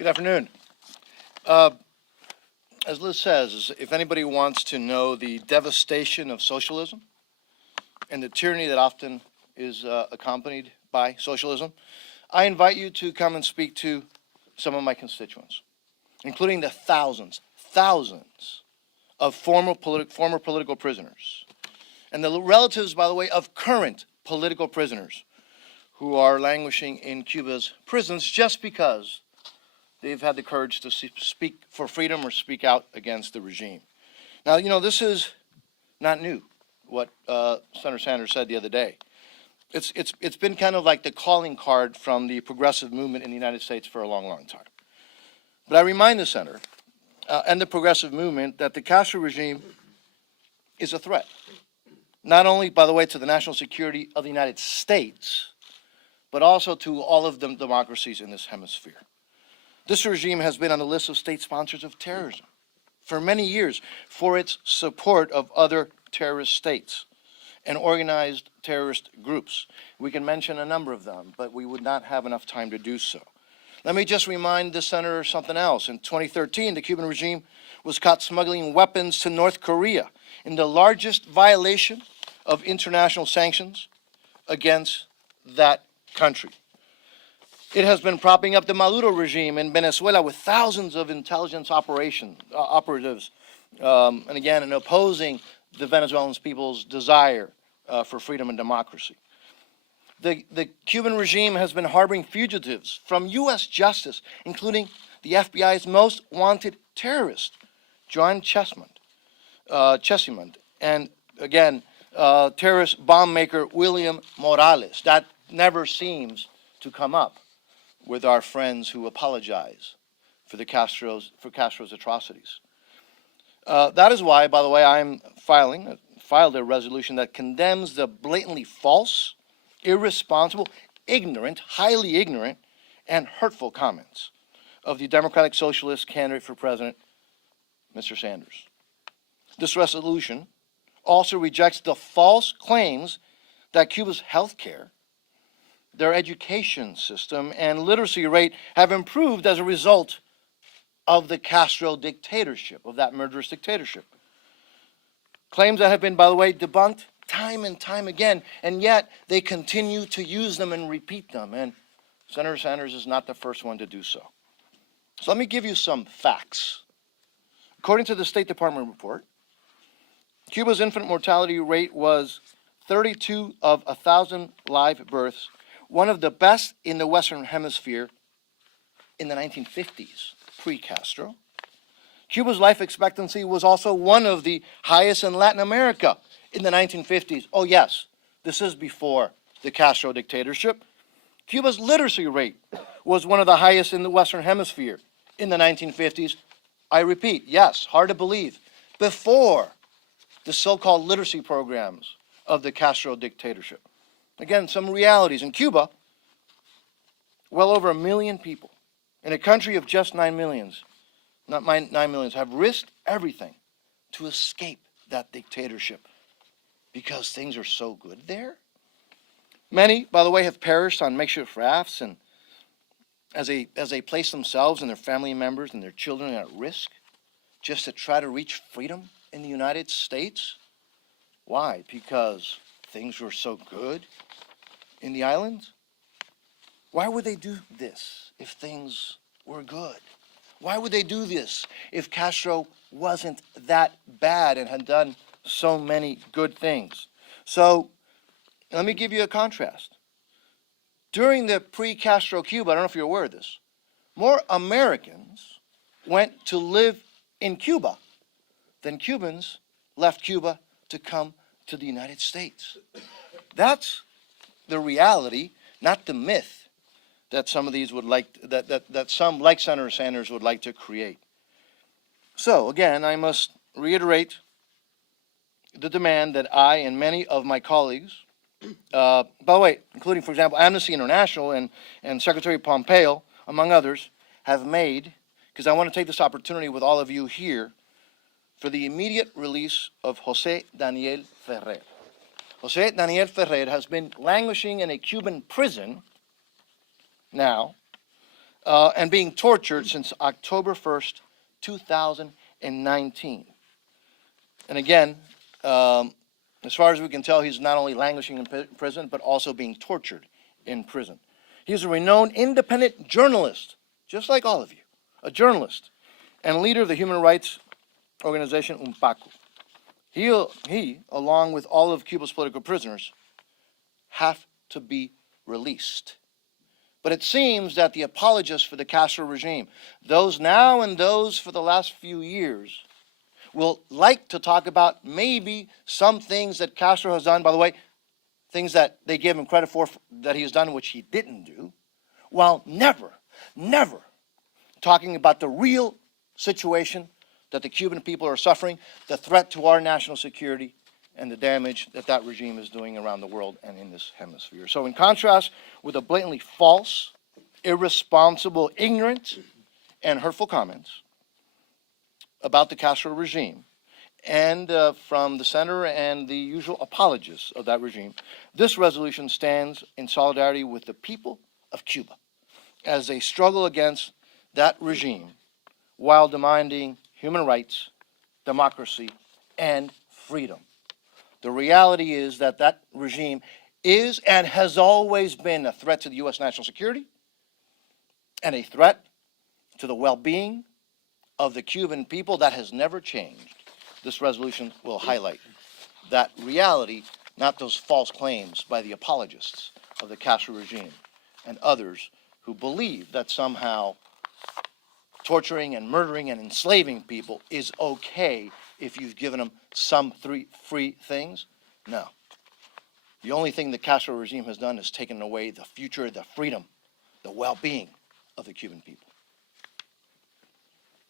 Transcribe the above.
Good afternoon. As Liz says, if anybody wants to know the devastation of socialism and the tyranny that often is accompanied by socialism, I invite you to come and speak to some of my constituents, including the thousands of former political prisoners, and the relatives, by the way, of current political prisoners who are languishing in Cuba's prisons just because they've had the courage to speak for freedom or speak out against the regime. Now, you know, this is not new, what Senator Sanders said the other day. It's been kind of like the calling card from the progressive movement in the United States for a long time. But I remind the Senator and the progressive movement that the Castro regime is a threat, not only, by the way, to the national security of the United States, but also to all of the democracies in this hemisphere. This regime has been on the list of state sponsors of terrorism for many years for its support of other terrorist states and organized terrorist groups. We can mention a number of them, but we would not have enough time to do so. Let me just remind the Senator something else. In 2013, the Cuban regime was caught smuggling weapons to North Korea in the largest violation of international sanctions against that country. It has been propping up the Maduro regime in Venezuela with thousands of intelligence operatives, and again, in opposing the Venezuelan people's desire for freedom and democracy. The Cuban regime has been harboring fugitives from U.S. justice, including the FBI's most wanted terrorist, Joan Chessmond, and again, terrorist bomb maker William Morales. That never seems to come up with our friends who apologize for Castro's atrocities. That is why, by the way, I'm filed a resolution that condemns the blatantly false, irresponsible, ignorant, highly ignorant, and hurtful comments of the Democratic Socialist candidate for president, Mr. Sanders. This resolution also rejects the false claims that Cuba's health care, their education system, and literacy rate have improved as a result of the Castro dictatorship, of that murderous dictatorship. Claims that have been, by the way, debunked time and time again, and yet they continue to use them and repeat them, and Senator Sanders is not the first one to do so. So let me give you some facts. According to the State Department report, Cuba's infant mortality rate was 32 of 1,000 live births, one of the best in the Western Hemisphere in the 1950s, pre-Castro. Cuba's life expectancy was also one of the highest in Latin America in the 1950s. Oh yes, this is before the Castro dictatorship. Cuba's literacy rate was one of the highest in the Western Hemisphere in the 1950s. I repeat, yes, hard to believe, before the so-called literacy programs of the Castro dictatorship. Again, some realities. In Cuba, well over 1 million people in a country of just 9 million, have risked everything to escape that dictatorship because things are so good there. Many, by the way, have perished on makeshift rafts and as they place themselves and their family members and their children at risk just to try to reach freedom in the United States. Why? Because things were so good in the islands? Why would they do this if things were good? Why would they do this if Castro wasn't that bad and had done so many good things? So let me give you a contrast. During the pre-Castro Cuba, I don't know if you're aware of this, more Americans went to live in Cuba than Cubans left Cuba to come to the United States. That's the reality, not the myth that some of these would like, that some, like Senator Sanders, would like to create. So again, I must reiterate the demand that I and many of my colleagues, by the way, including, for example, Amnesty International and Secretary Pompeo, among others, have made, because I want to take this opportunity with all of you here, for the immediate release of José Daniel Ferrer. José Daniel Ferrer has been languishing in a Cuban prison now and being tortured since October 1st, 2019. And again, as far as we can tell, he's not only languishing in prison, but also being tortured in prison. He's a renowned independent journalist, just like all of you, a journalist and leader of the human rights organization UNPACU. He, along with all of Cuba's political prisoners, have to be released. But it seems that the apologists for the Castro regime, those now and those for the last few years, will like to talk about maybe some things that Castro has done, by the way, things that they give him credit for that he has done which he didn't do, while never talking about the real situation that the Cuban people are suffering, the threat to our national security, and the damage that that regime is doing around the world and in this hemisphere. So in contrast with the blatantly false, irresponsible, ignorant, and hurtful comments about the Castro regime, and from the center and the usual apologists of that regime, this resolution stands in solidarity with the people of Cuba as they struggle against that regime while demanding human rights, democracy, and freedom. The reality is that that regime is and has always been a threat to the U.S. national security and a threat to the well-being of the Cuban people. That has never changed. This resolution will highlight that reality, not those false claims by the apologists of the Castro regime and others who believe that somehow torturing and murdering and enslaving people is okay if you've given them some free things. No. The only thing the Castro regime has done is taken away the future, the freedom, the well-being of the Cuban people.